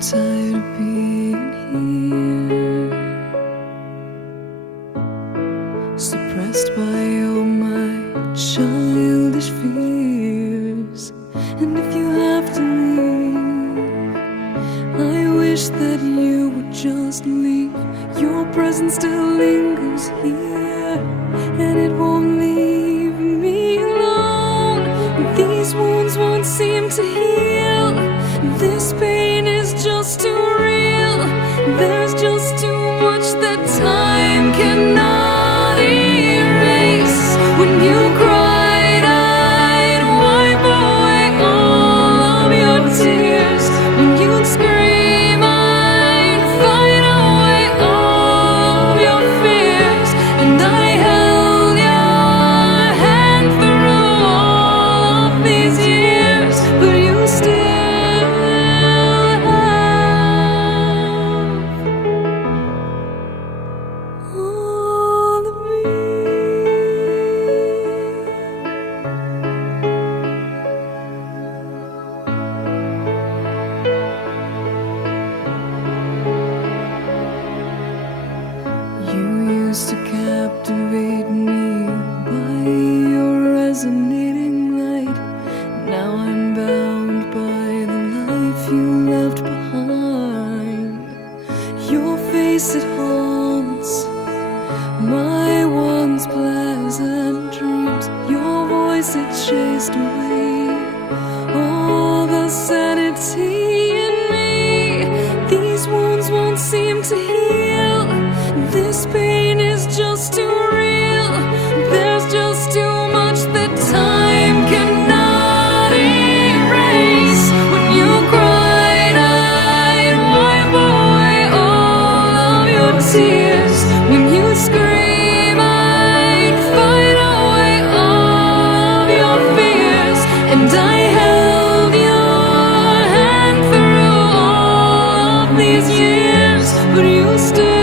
tired of being here, suppressed by all my childish fears. And if you have to leave, I wish that you would just leave. Your presence still lingers here, and it won't leave me alone. These wounds won't seem to heal. This pain is just too real. There's just too much that time cannot erase. When you cried, I'd wipe away all of your tears. When you'd scream, I'd fight away all of your fears. And I held your hand through all of these years, but you still all of me. You used to captivate me by your resonating light. Now I'm bound by the life you left behind. Your face, it haunts my once pleasant dreams. Your voice, it chased away all the sanity in me. These wounds won't seem to heal. This pain is just too real. There's just too much that time cannot erase. When you cried, I'd wipe away all of your tears. When you scream, I'd fight away all of your fears. And I held your hand through all of these years, but you still